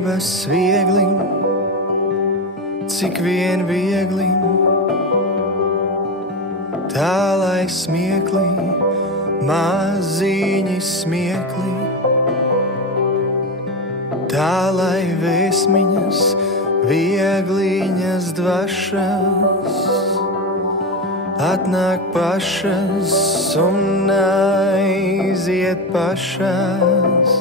gribas viegli, cik vien viegli, tā lai smiekli, maziņi smiekli, tā lai vēsmiņas, viegliņas dvašas atnāk pašas un aiziet pašas.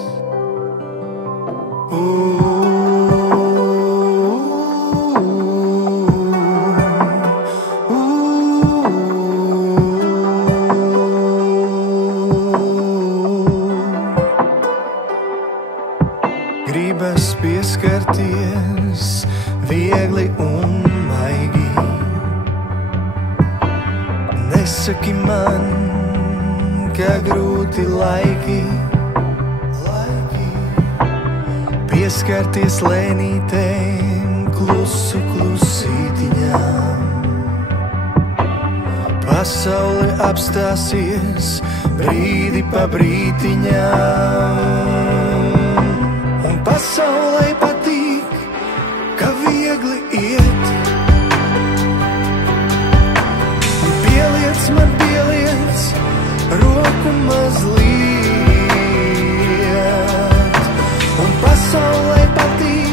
Gribas pieskarties viegli un maigi. Nesaki man, ka grūti laiki, pieskarties lēnītēm, klusu klusītiņām. Pasaule apstāsies brīdi pa brītiņām. Un pasaulei patīk, ka viegli iet. Man pieliec roku mazliet, un pasaulei patīk,